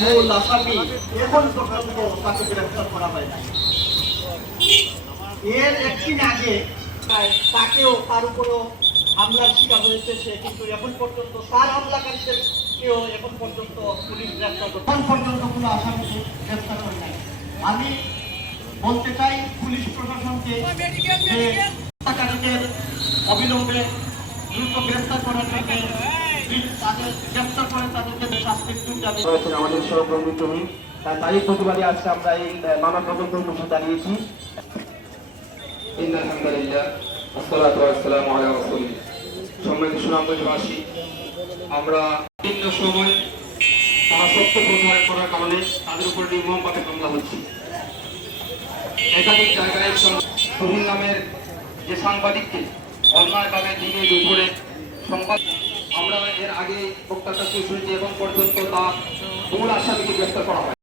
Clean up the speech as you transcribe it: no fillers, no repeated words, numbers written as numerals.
মূল আসামি এখন পর্যন্ত তাকে গ্রেফতার করা হয় নাই। এর একদিন আগে তাকেও তার উপরও হামলার শিকার হয়েছে সে, কিন্তু এখন পর্যন্ত তার হামলাকারীদেরকেও এখন পর্যন্ত পুলিশ গ্রেফতার করে, এখন পর্যন্ত কোনো আসামিকে গ্রেফতার করে নাই। আমি বলতে চাই পুলিশ প্রশাসনকে যে হত্যাকারীদের অবিলম্বে দ্রুত গ্রেফতার করার জন্য তাদের গ্রেফতার করে তাদেরকে শাস্তির দাবি করেছেন আমাদের সহকর্মী তুমি। তারই প্রতিবাদে আজকে আমরা এই মানববন্ধন কর্মসূচি চালিয়েছি। সম্মানিত সুনামগঞ্জবাসী, আমরা বিভিন্ন সময় তারা সত্য প্রচার করার কারণে তাদের উপর নির্মমভাবে হামলা হচ্ছে। একাধিক জায়গায় শহীদ নামের যে সাংবাদিককে অন্যায়ভাবে দিনে দুপুরে সংবাদ, আমরা এর আগে বক্তব্য শুনেছি, এখন পর্যন্ত তার মূল আসামিকে গ্রেফতার করা হয়।